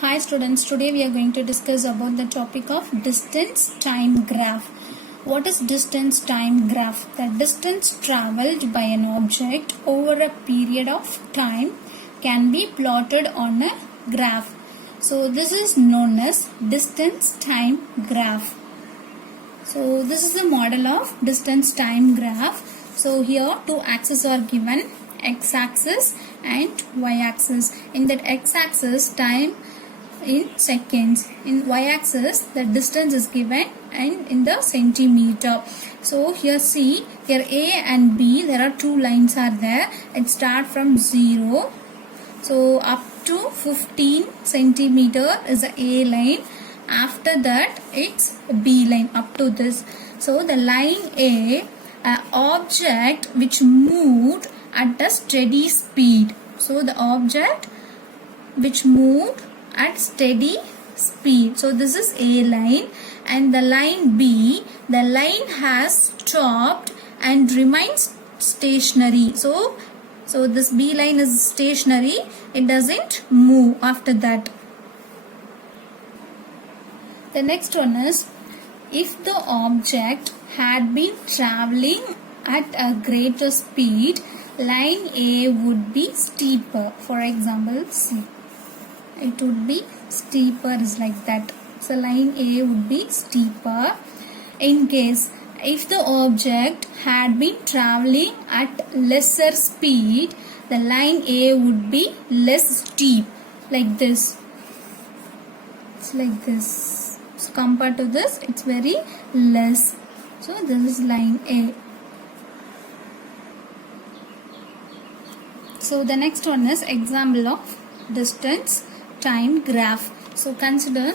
Hi students, today we are going to discuss about the topic of distance time graph. What is distance time graph? The distance traveled by an object over a period of time can be plotted on a graph. So this is known as distance time graph. So this is the model of distance time graph. So here two axes are given, x-axis and y-axis. In that x-axis time in seconds, in y-axis the distance is given and in the centimeter. So here see, here A and B, there are two lines are there. It start from 0, so up to 15 centimeter is the A line. After that it's B line up to this. So the line A, object which moved at a steady speed. So the object which moved at steady speed. So this is A line, and the line B, the line has stopped and remains stationary. So this B line is stationary, it doesn't move after that. The next one is, if the object had been traveling at a greater speed, line A would be steeper. For example, see, it would be steeper, is like that. So line A would be steeper. In case if the object had been traveling at lesser speed, the line A would be less steep, like this. It's like this. So compared to this, it's very less. So this is line A. So the next one is example of distance time graph. So consider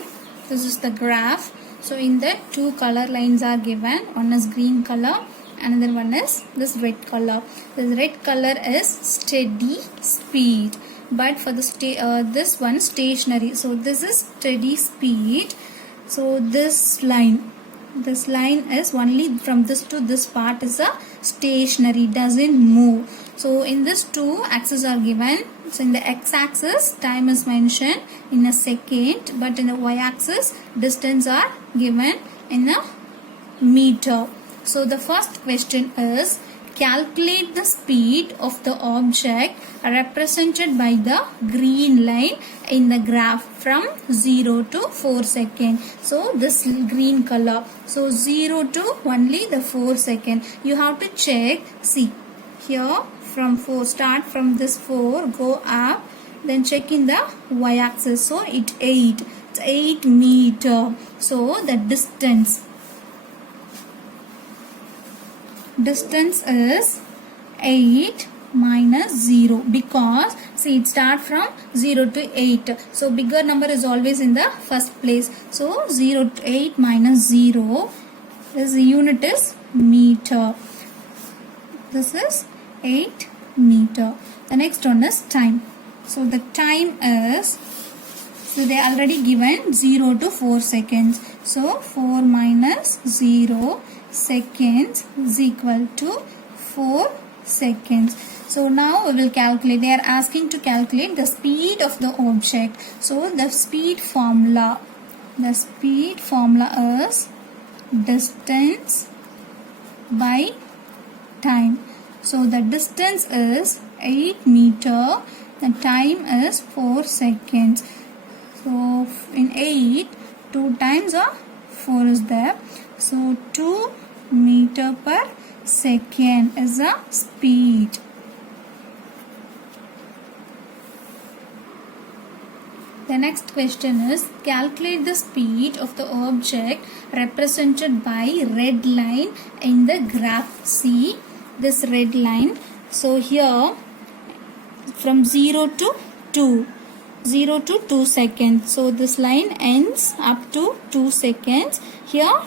this is the graph. So in the two color lines are given. One is green color, another one is this red color. This red color is steady speed, but for the this one stationary. So this is steady speed. So this line is only from this to this part is a stationary, doesn't move. So in this two axes are given. So in the x-axis time is mentioned in a second, but in the y-axis distance are given in a meter. So the first question is, calculate the speed of the object represented by the green line in the graph from 0 to 4 seconds. So this green color. So 0 to only the 4 seconds. You have to check. See here from 4, start from this 4, go up, then check in the y-axis. So it's 8 meter. So the distance is 8 minus 0, because see it start from 0 to 8. So bigger number is always in the first place. So 0 to 8 minus 0, this unit is meter. This is 8 meter. The next one is time. So the time is, so they already given 0 to 4 seconds. So 4 minus 0 seconds is equal to 4 seconds. So now we will calculate. They are asking to calculate the speed of the object. So the speed formula is distance by time. So the distance is 8 meter, the time is 4 seconds. So in 8, 2 times 4 is there. So 2 meter per second is the speed. The next question is, calculate the speed of the object represented by red line in the graph. See this red line. So here from 0 to 2 seconds. So this line ends up to 2 seconds. Here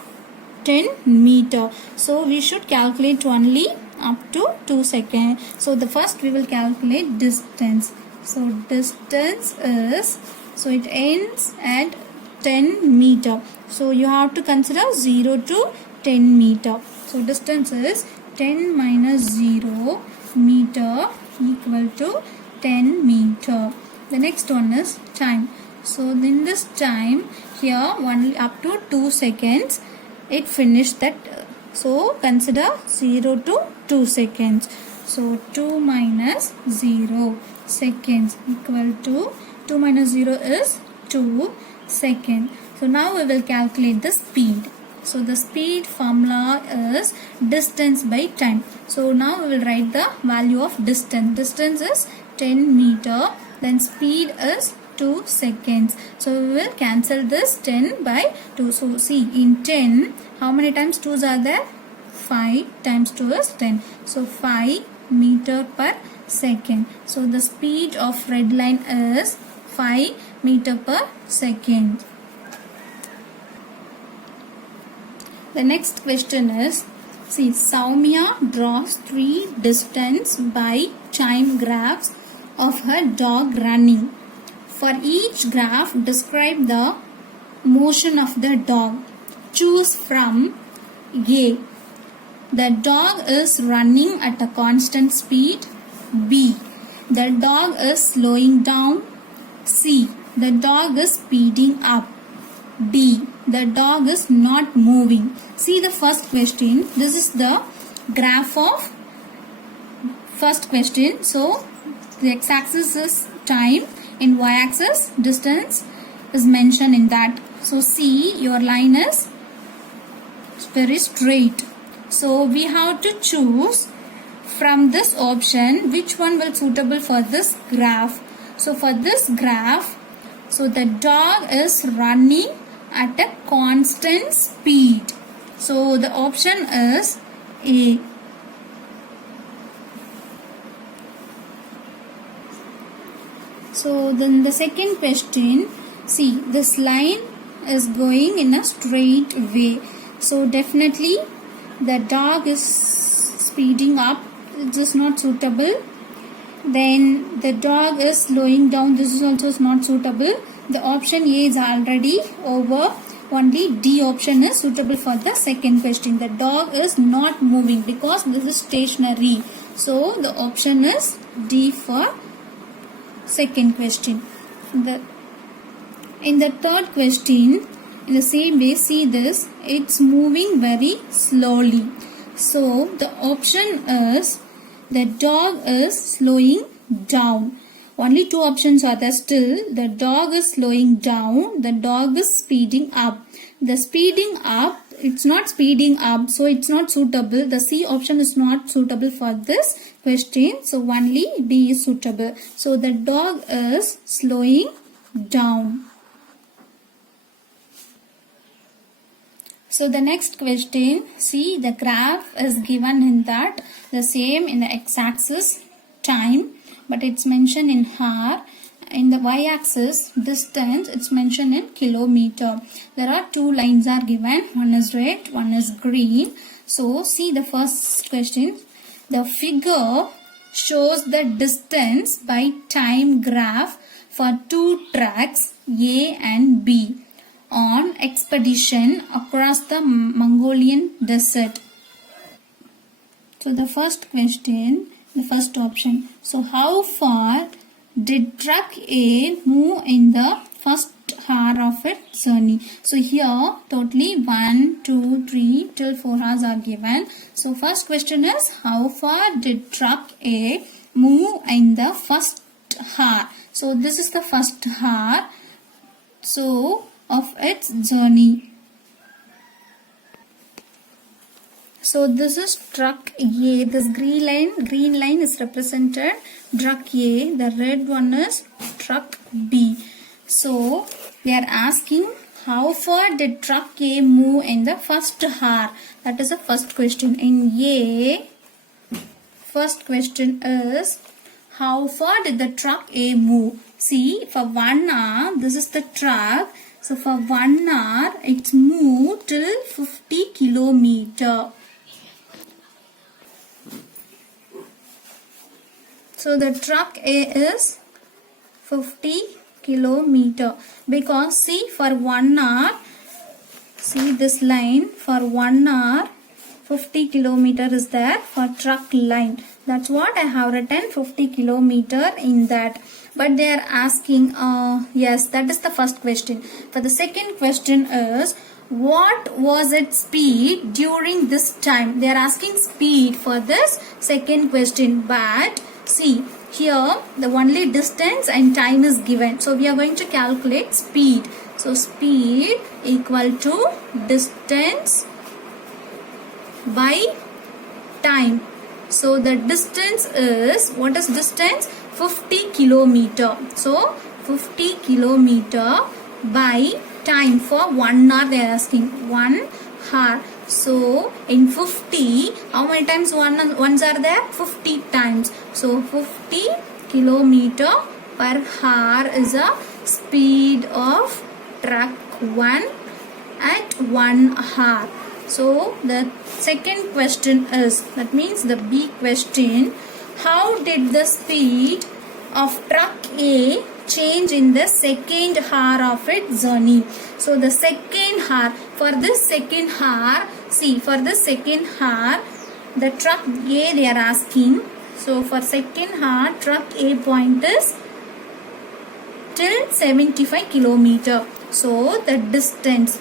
10 meter. So we should calculate only up to 2 seconds. So the first we will calculate distance. So distance is, so it ends at 10 meter. So you have to consider 0 to 10 meter. So distance is 10 minus 0 meter equal to 10 meter. The next one is time. So in this time here only up to 2 seconds it finished that. So consider 0 to 2 seconds. So 2 minus 0 seconds equal to 2 minus 0 is 2 seconds. So now we will calculate the speed. So the speed formula is distance by time. So now we will write the value of distance. Distance is 10 meter. Then speed is 2 seconds. So we will cancel this 10 by 2. So see, in 10, how many times 2's are there? 5 times 2 is 10. So 5 meter per second. So the speed of red line is 5 meter per second. The next question is, see, Soumya draws 3 distance by time graphs of her dog running. For each graph, describe the motion of the dog. Choose from A. The dog is running at a constant speed. B. The dog is slowing down. C. The dog is speeding up. D. The dog is not moving. See the first question. This is the graph of first question. So the x-axis is time, in y-axis distance is mentioned in that. So see, your line is very straight. So we have to choose from this option which one will suitable for this graph. So for this graph, so the dog is running at a constant speed. So the option is A. So then the second question, see, this line is going in a straight way. So definitely the dog is speeding up. It is not suitable. Then the dog is slowing down. This is also not suitable. The option A is already over. Only D option is suitable for the second question. The dog is not moving because this is stationary. So the option is D for second question. In the third question, in the same way, see this, it's moving very slowly. So the option is the dog is slowing down. Only two options are there still. The dog is slowing down. The dog is speeding up. The speeding up, it's not speeding up, so it's not suitable. The C option is not suitable for this question. So only D is suitable. So the dog is slowing down. So the next question, see, the graph is given in that the same in the x-axis time, but it's mentioned in hour. In the y-axis distance, it's mentioned in kilometer. There are two lines are given. One is red, one is green. So see the first question. The figure shows the distance by time graph for two tracks A and B on expedition across the Mongolian desert. So the first question, the first option. So how far did truck A move in the first hour of its journey? So here totally 1, 2, 3 till 4 hours are given. So first question is, how far did truck A move in the first hour? So this is the first hour, so of its journey. So this is truck A. This green line is represented truck A. The red one is truck B. So they are asking how far did truck A move in the first hour? That is the first question. In A, first question is, how far did the truck A move? See, for 1 hour, this is the truck. So for 1 hour, it's moved till 50 kilometer. So the truck A is 50 kilometer, because see, for 1 hour, see this line, for 1 hour 50 kilometer is there for truck line. That's what I have written, 50 kilometer in that. But they are asking, yes, that is the first question. For the second question is, what was its speed during this time? They are asking speed for this second question. But see, here the only distance and time is given. So we are going to calculate speed. So speed equal to distance by time. So the distance is, what is distance? 50 kilometer. So 50 kilometer by time. For 1 hour they are asking. 1 hour. So in 50, how many times ones are there? 50 times. So 50 kilometer per hour is a speed of truck 1 at 1 hour. So the second question is, that means the B question, how did the speed of truck A change in the second hour of its journey? So the second hour, for this second hour, see, for the second hour, the truck A they are asking. So for second hour, truck A point is till 75 kilometer. So the distance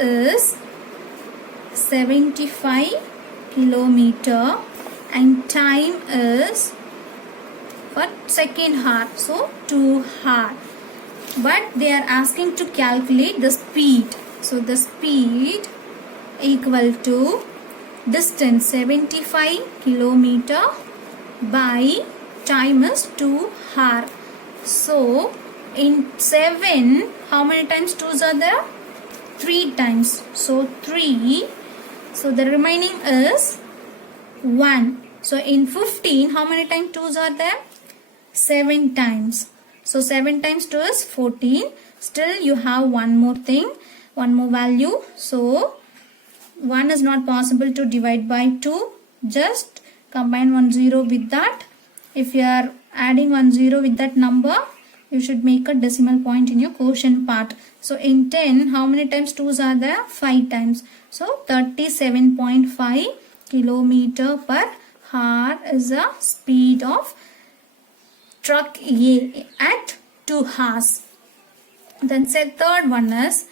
is 75 kilometer and time is for second hour, so 2 hour. But they are asking to calculate the speed. So the speed equal to distance 75 kilometer by time is 2 hour. So in 7, how many times 2's are there? 3 times. So 3. So the remaining is 1. So in 15, how many times 2's are there? 7 times. So 7 times 2 is 14. Still you have one more thing, one more value. So 1 is not possible to divide by 2. Just combine 1 0 with that. If you are adding 1 0 with that number, you should make a decimal point in your quotient part. So in 10, how many times 2's are there? 5 times. So 37.5 kilometer per hour is the speed of truck A at 2 hours. Then say third one is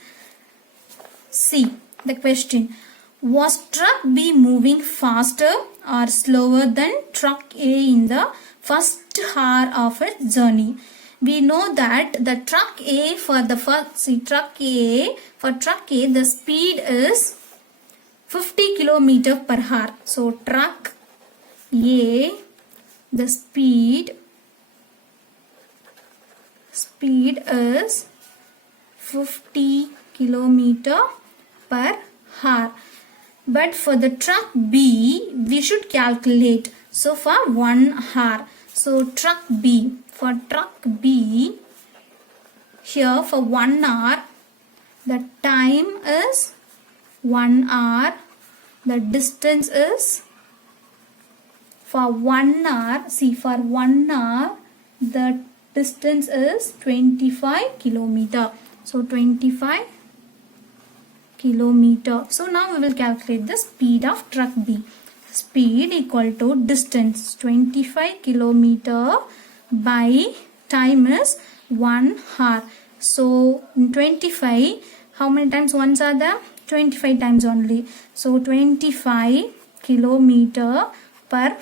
C. The question, was truck B moving faster or slower than truck A in the first hour of its journey? We know that the truck A for the first, see, truck A, for truck A the speed is 50 kilometer per hour. So truck A, the speed is 50 kilometer per hour. But for the truck B, we should calculate. So for 1 hour. So truck B, for truck B, here for 1 hour, the time is 1 hour. The distance is, for 1 hour, see, for 1 hour, the distance is 25 kilometer. So 25 kilometer. So now we will calculate the speed of truck B. Speed equal to distance 25 kilometer by time is 1 hour. So in 25, how many times ones are there? 25 times only. So 25 kilometer per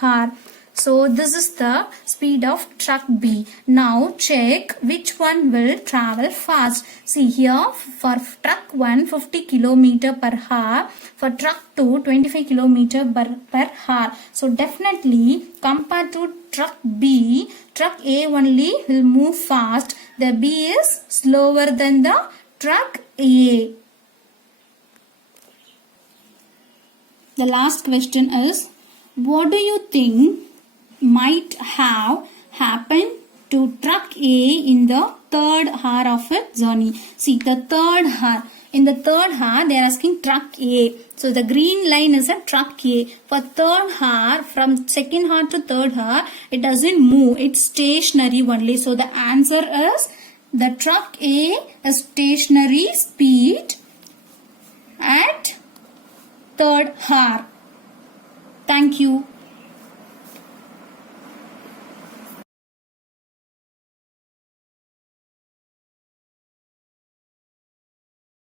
hour. So this is the speed of truck B. Now check which one will travel fast. See here, for truck 1 50 kilometer per hour, for truck 2 25 kilometer per hour. So definitely compared to truck B, truck A only will move fast. The B is slower than the truck A. The last question is, what do you think might have happened to truck A in the third hour of its journey? See, the third hour. In the third hour, they are asking truck A. So the green line is a truck A. For third hour, from second hour to third hour, it doesn't move. It's stationary only. So the answer is, the truck A is stationary speed at third hour. Thank you.